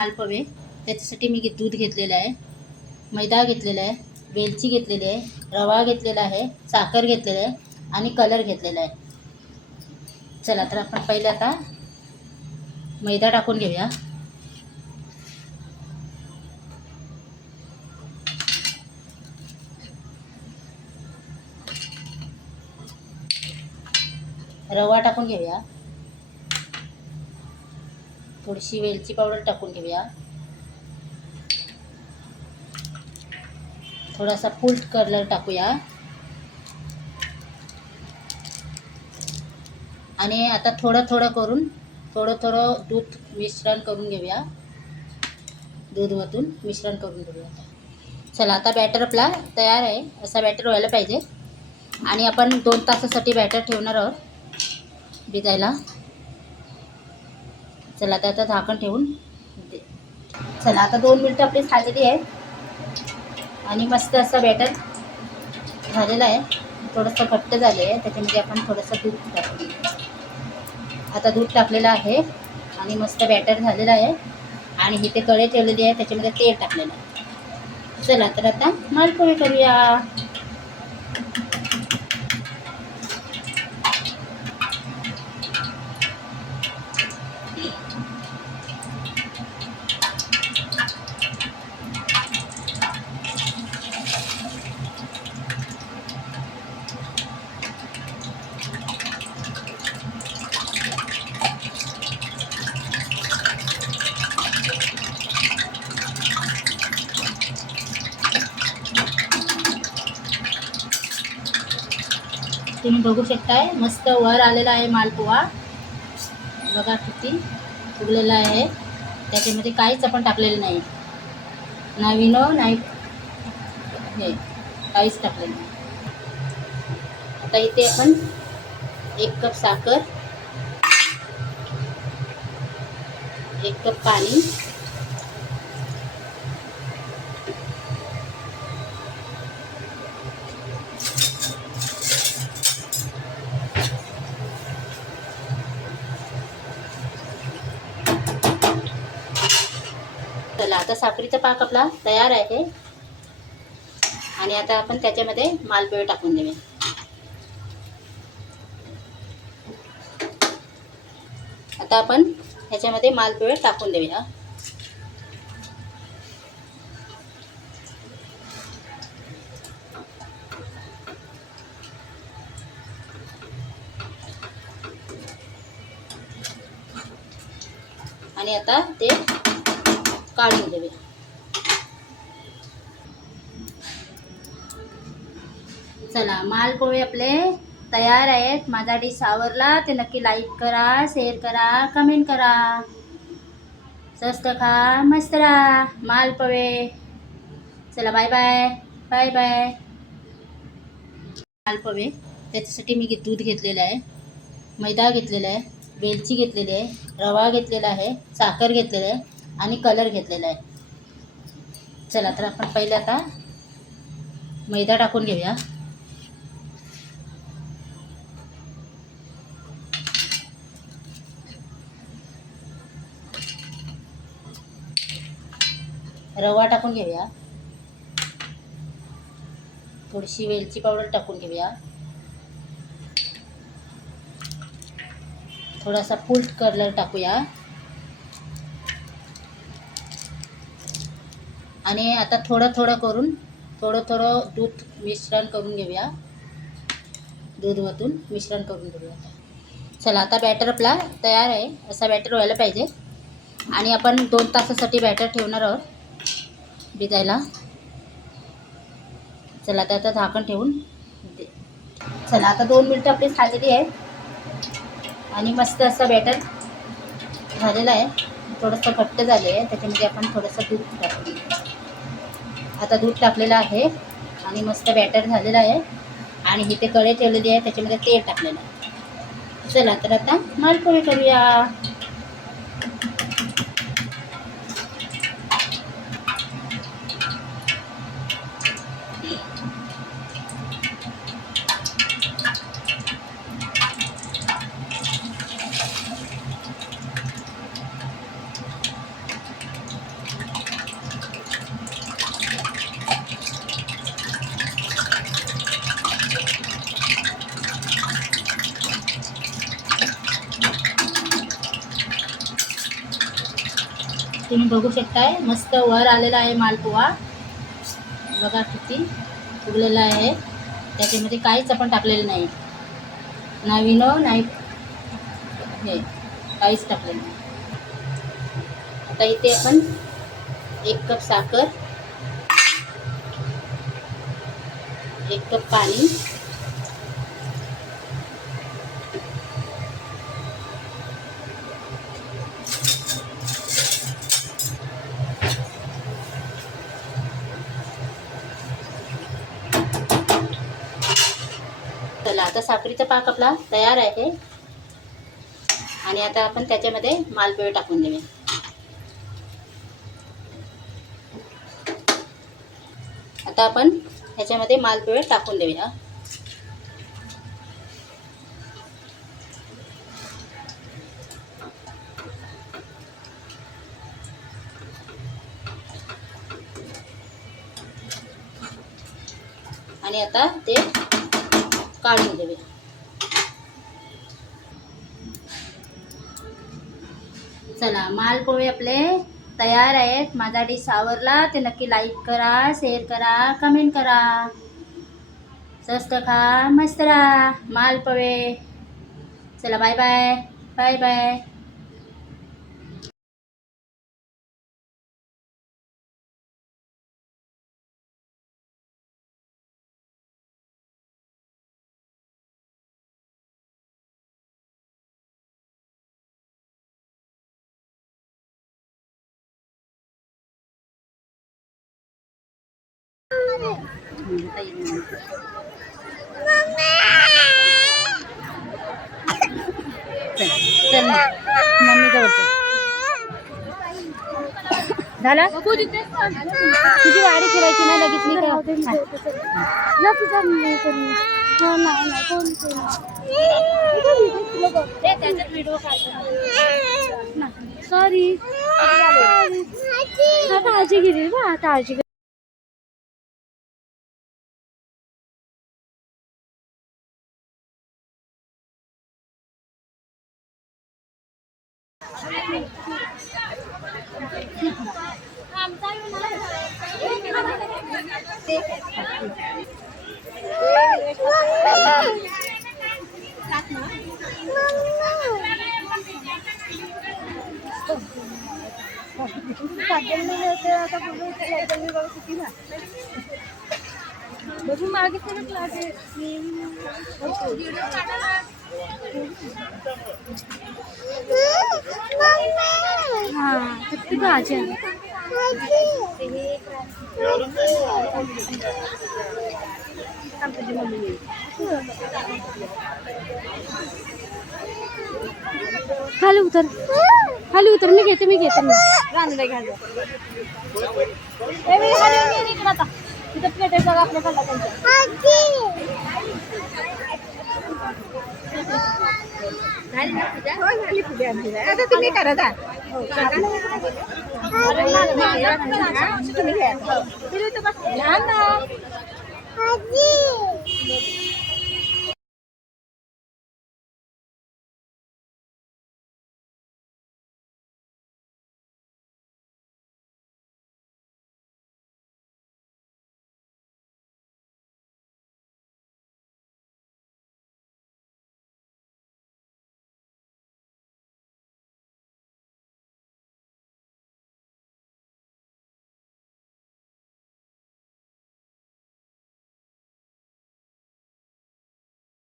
मालपोहे त्याच्यासाठी मी दूध घेतलेलं आहे, मैदा घेतलेला आहे, वेलची घेतलेली आहे, रवा घेतलेला आहे, साखर घेतलेली आहे आणि कलर घेतलेला आहे. चला तर आपण पहिले आता मैदा टाकून घेऊया. रवा टाकून घेऊया. थोडीशी वेलची पावडर टाकून घेऊया. थोडासा फूड कलर टाकूया. आणि आता थोडं करून थोडं दूध मिश्रण करून घेऊया. दूध ओतून मिश्रण करून घेऊया. चला आता बॅटर आपला तयार आहे. असा बॅटर व्हायला पाहिजे. आणि आपण 2 तासासाठी बॅटर ठेवणार आहोत भिजायला. चला आता झाकण ठेवून चला आता 2 मिनिटं आपली झालेली आहे आणि मस्त असं बॅटर झालेलं आहे. थोडंसं घट्ट झाले आहे. त्याच्यामध्ये आपण थोडंसं दूध टाकू. आता दूध टाकलेलं आहे आणि मस्त बॅटर झालेलं आहे. आणि इथे कढई ठेवलेली आहे, त्याच्यामध्ये तेल टाकलेलं आहे. चला तर आता मालपोहे करूया. तुम्ही बघू शकताय मस्त वर आलेला आहे मालपोहा. बघा किती फुगलेला आहे. त्याच्यामध्ये काहीच आपण टाकलेलं नाही, ना विनो नाही, हे काहीच टाकलेलं नाही. आता इथे आपण 1 कप साखर, 1 कप पाणी, चला आता साखरेचा पाक आपला तयार आहे. आणि आता आपण त्याच्यामध्ये मालपोहे टाकून देऊया. आता आपण ह्याच्यामध्ये मालपोहे टाकून देऊया. आणि आता ते काढून घेऊया. चला मालपोहे आपले तयार आहेत. माझा डिश आवडला ते नक्की लाईक करा, शेअर करा, कमेंट करा. स्वस्त खा, मस्त राहा. मालपोहे. चला बाय बाय बाय बाय. मालपोहे त्याच्यासाठी मी दूध घेतलेलं आहे, मैदा घेतलेला आहे, वेलची घेतलेली आहे, रवा घेतलेला आहे, साखर घेतलेलं आहे आणि कलर घेतलेला आहे. चला तर आपण पहिले आता मैदा टाकून घेऊया. रवा टाकून घेऊया. थोडीशी वेलची पावडर टाकून घेऊया. थोडासा फूड कलर टाकूया. आणि आता थोडं करून थोडं दूध मिश्रण करून घेऊया. दूध ओतून मिश्रण करून घेऊया. चला आता बॅटर आपला तयार आहे. असा बॅटर व्हायला पाहिजे. आणि आपण 2 तासासाठी बॅटर ठेवणार आहोत भिजायला. चला आता झाकण ठेवून चला आता 2 मिनिटं आपली झालेली आहे आणि मस्त असं बॅटर झालेलं आहे. थोडंसं घट्ट झाले आहे. त्याच्यामध्ये आपण थोडंसं दूध टाकू. आता दूध टाकलेलं आहे आणि मस्त बॅटर झालेलं आहे. आणि इथे कढई ठेवलेली आहे, त्याच्यामध्ये तेल टाकलेलं आहे. चला तर आता मालपोहे करूया. तुम्ही बघू शकताय मस्त वर आलेला आहे मालपुवा. बघा किती फुगलेला आहे. त्याच्यामध्ये काहीच आपण टाकलेलं नाही, ना विनो नाही हे काहीच टाकलेलं नाही. आता इथे आपण 1 कप साखर, 1 कप पाणी, चला आता साखरेचा पाक आपला तयार आहे. आणि आता आपण त्याच्यामध्ये मालपुवे टाकून देऊया. आता आपण ह्याच्यामध्ये मालपुवे टाकून देऊया. आणि आता ते काढून देऊया. चला मालपोहे आपले तयार आहेत. माझा डिश आवडला ते नक्की लाईक करा, शेअर करा, कमेंट करा. स्वस्त खा, मस्त राहा. मालपोहे. चला बाय बाय, बाय बाय. चल मम्मी जवळ झाला. तुझी वाडी फिरायची ना लगेच मी त्याच्यात व्हिडिओ काढतो. सॉरी काळजी घेतली ना, काळजी. बघू मागे हाँ कितनी भाजी है. खाली उतर, खाली उतर. मी घेते रानूला घ्यायचं. तिथं प्लेट आहे बघा आपल्या खाल्ला त्यांच्या. तुम्ही करा जा. तुम्ही घ्या.